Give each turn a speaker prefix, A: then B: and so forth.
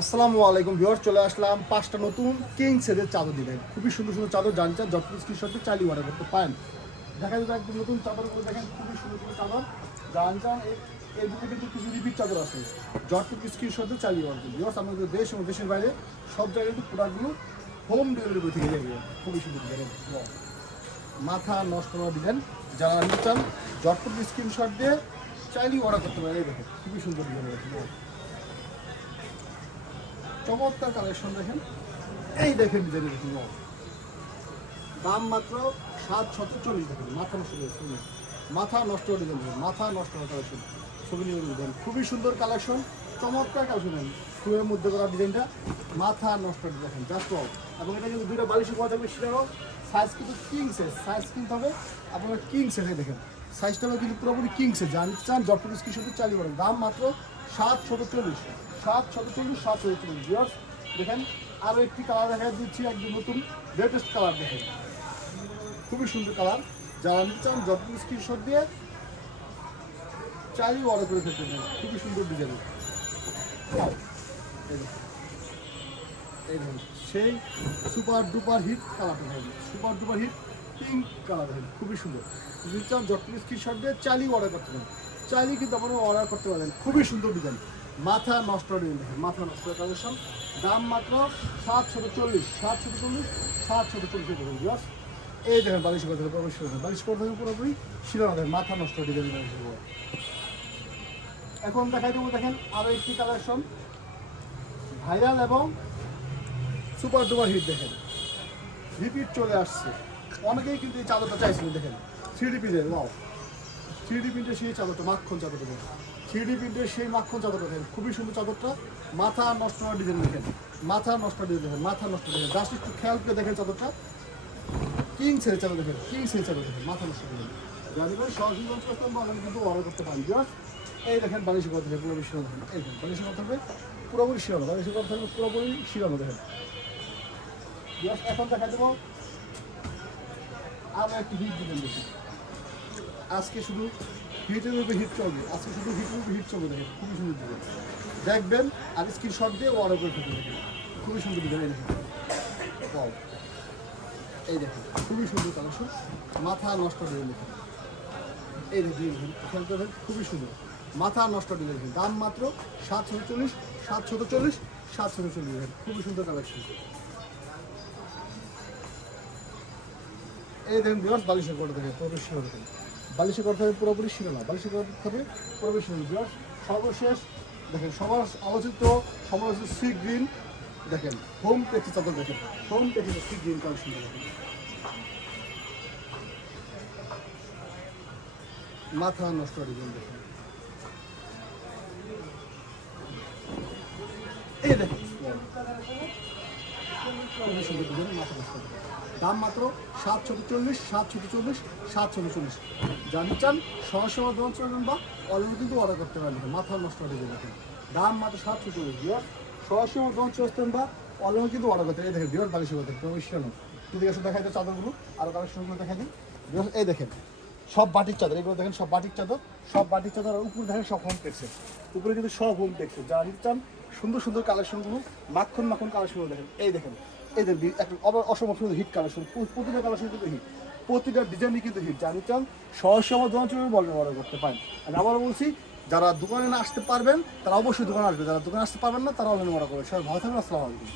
A: আসসালামু আলাইকুম ভিউয়ার চলে আসলাম পাঁচটা নতুন কিং সেটের চাদর দিলেন খুবই সুন্দর সুন্দর চাদর জানছেন যতটুকু স্ক্রিনশটে চালিয়ে অর্ডার করতে পারেন। দেখা যাবে একদম নতুন চাদরগুলো দেখেন, খুবই সুন্দর সুন্দর চাদর। জানছেন এর ভিতরে কিন্তু কিছু রিপিট চাদর আছে। যতটুকু স্ক্রিনশটে চালিয়ে অর্ডার করুন আমাদের দেশ এবং দেশের বাইরে সব জায়গায় কিন্তু প্রোডাক্টগুলো হোম ডেলিভারি থেকে যাবে খুবই সুন্দর ডিজাইন মাথা নষ্ট করা ডিজাইন যারা নিতে চান যতটুকু স্ক্রিনশট দিয়ে চাইলেই অর্ডার করতে পারেন। এই দেখেন, খুবই সুন্দর চমৎকার কালেকশন দেখেন। এই দেখেন ডিজাইন দেখুন দাম মাত্র সাত শত চল্লিশ দেখেন মাথা নষ্ট করে মাথা নষ্ট করে দেখুন মাথা নষ্ট করা কালেকশন ছবি খুবই সুন্দর কালেকশন চমৎকার কালেকশন দেখেন। ফুলের মধ্যে করা ডিজাইনটা মাথা নষ্ট করে দেখেন জাস্ট। এবং এটা কিন্তু দুইটা বালিশ পাওয়া যাবে সেটারও সাইজ কিন্তু কিং সাইজ সাইজ কিন্তু হবে আপনারা কিং সাইজে দেখেন। সাইজটা হবে কিন্তু পুরোপুরি কিং সাইজ জানি চান জটপুর স্ক্রিনশটে চালিয়ে পারেন দাম মাত্র সাত শত চল্লিশ, সাত শত চল্লিশ, সাত শত চল্লিশ। ভিউয়ার্স দেখেন আরও একটি কালার দেখা দিচ্ছি, একদম নতুন লেটেস্ট কালার দেখেন। খুবই সুন্দর কালার যারা নিতে চান, যতটুকু স্ক্রিনশট দিয়ে চাইলেই অর্ডার করে ফেলতে পারেন। খুবই সুন্দর ডিজাইন সেই সুপার ডুপার হিট কালারটা দেখেন। Super duper hit pink colour দেখেন, খুবই সুন্দর। যদি চান, যতটুকু স্ক্রিনশট দিয়ে চাইলেই অর্ডার করতে পারেন। চাইলেই কিন্তু আপনারা অর্ডার করতে পারেন। খুবই সুন্দর ডিজাইন মাথা নষ্ট ডিজাইন দেখেন, মাথা নষ্ট কালেকশন দাম মাত্র সাত শত চল্লিশ সাত শত চল্লিশ সাত শত চল্লিশ দেখুন এই দেখেন, বালিশ করে দেখেন অবশ্যই বালিশ করে পুরোপুরি। শিরোনা দেখেন, মাথা নষ্ট ডিজাইন এখন দেখাই দেবো, দেখেন আরও একটি কালেকশন ভাইরাল এবং সুপার ডুপার হিট দেখেন। রিপিট চলে আসছে। অনেকেই কিন্তু এই চাদরটা চাইছিল, দেখেন। থ্রি প্রিন্টের ওয়াও থ্রি প্রিন্টের সেই চাদরটা, মাখন চাদরটা দেখেন। থ্রি প্রিন্টের সেই মাখন চাদরটা দেখেন, খুবই সুন্দর চাদরটা। মাথা নষ্ট হওয়ার ডিজাইন দেখেন, মাথা নষ্ট ডিজাইন দেখেন, মাথা নষ্ট ডিজাইন জাস্ট একটু খেয়াল করে দেখেন চাদরটা। কিং সেল চাদর দেখেন কিং সেল চাদর দেখেন, মাথা নষ্ট ডিজাইন জানি ভাই সহজে কিন্তু অর্ডার করতে পারেন। এই দেখেন বালিশ কথা দেখেন, পুরোপুরি শিরানো দেখেন। এই দেখেন থাকবে, পুরোপুরি শিরানো বালিশ কথা থাকবে, পুরোপুরি শিরানো দেখেন। এখন দেখা দেবো আরও একটি হিট দিবেন দেখি। আজকে শুধু হিটের উপরে হিট চলবে। আজকে শুধু হিটের উপরে হিট চলবে দেখেন খুবই সুন্দর দিবেন দেখবেন আর স্ক্রিনশট দিয়ে অর্ডার করে ফেলতে দেখেন খুবই সুন্দর দিবেন এই দেখেন। খুবই সুন্দর কালেকশন মাথা নষ্ট হয়ে দেখেন। এই দেখেন খেয়াল করে দেখেন, খুবই সুন্দর। মাথা নষ্ট দিয়ে দেখেন দাম মাত্র সাতশো চল্লিশ সাতশো চল্লিশ সাতশো চল্লিশ খুবই সুন্দর কালেকশন এই দেখেন বিরাট বালিশের করে দেখেন পুরোপুরি শিরো দেখেন বালিশের করতে পুরোপুরি শিরো না। বালিশের করতে হবে পুরোপুরি শিরো বিরাট সর্বশেষ, দেখেন, সবার আলোচিত, সমালোচিত সি গ্রিন দেখেন হোম টেক্সি চাদর দেখেন। হোম টেক্সি সি গ্রিন কালেকশন দেখেন। মাথা নষ্ট ডিজাইন দেখেন। এই দেখেন। খুবই সুন্দর ডিজাইন মাথা নষ্ট ডিজাইন। দাম মাত্র সাতশো চল্লিশ সাতশো চল্লিশ চল্লিশ জানি চান সরাসরি দোকান চলবেন বা অলরেডি কিন্তু অর্ডার করতে পারেন। মাথা নষ্ট ডিজাইন দেখেন দাম মাত্র সাত সাতশো চল্লিশ বিয়ার সরাসরি দোকান চলতেন বা অলরেডি কিন্তু অর্ডার করতে এই দেখেন, বিরাট বালিশ করতে প্রফেশনাল যদি এসে দেখাই দেয় চাদরগুলো আরও কালেকশনগুলো দেখাই বিরাট এই দেখেন, সব বাটির চাদর, এগুলো দেখেন, সব বাটিক চাদর, সব বাটিক চাদর, আর উপরে দেখেন সব হোম টেক্সের উপরে কিন্তু সব হোম টেক্সের যা নিতে চান সুন্দর সুন্দর কালেকশনগুলো, মাখন মাখন কালেকশনগুলো দেখেন। এই দেখেন এই দেখেন অসম সুন্দর হিট কালেকশন। প্রতিটা কালেকশন কিন্তু হিট। প্রতিটা ডিজাইনই কিন্তু হিট। জানি চান সহজে আমার দোকান চলে বলেন অর্ডার করতে পারেন। আর আবারও বলছি, যারা দোকানে না আসতে পারবেন, তারা অবশ্যই দোকানে আসবে। যারা দোকানে আসতে পারবেন না তারা অনলাইনে অর্ডার করবে সবাই ভয় থাকবে আসসালামু আলাইকুম।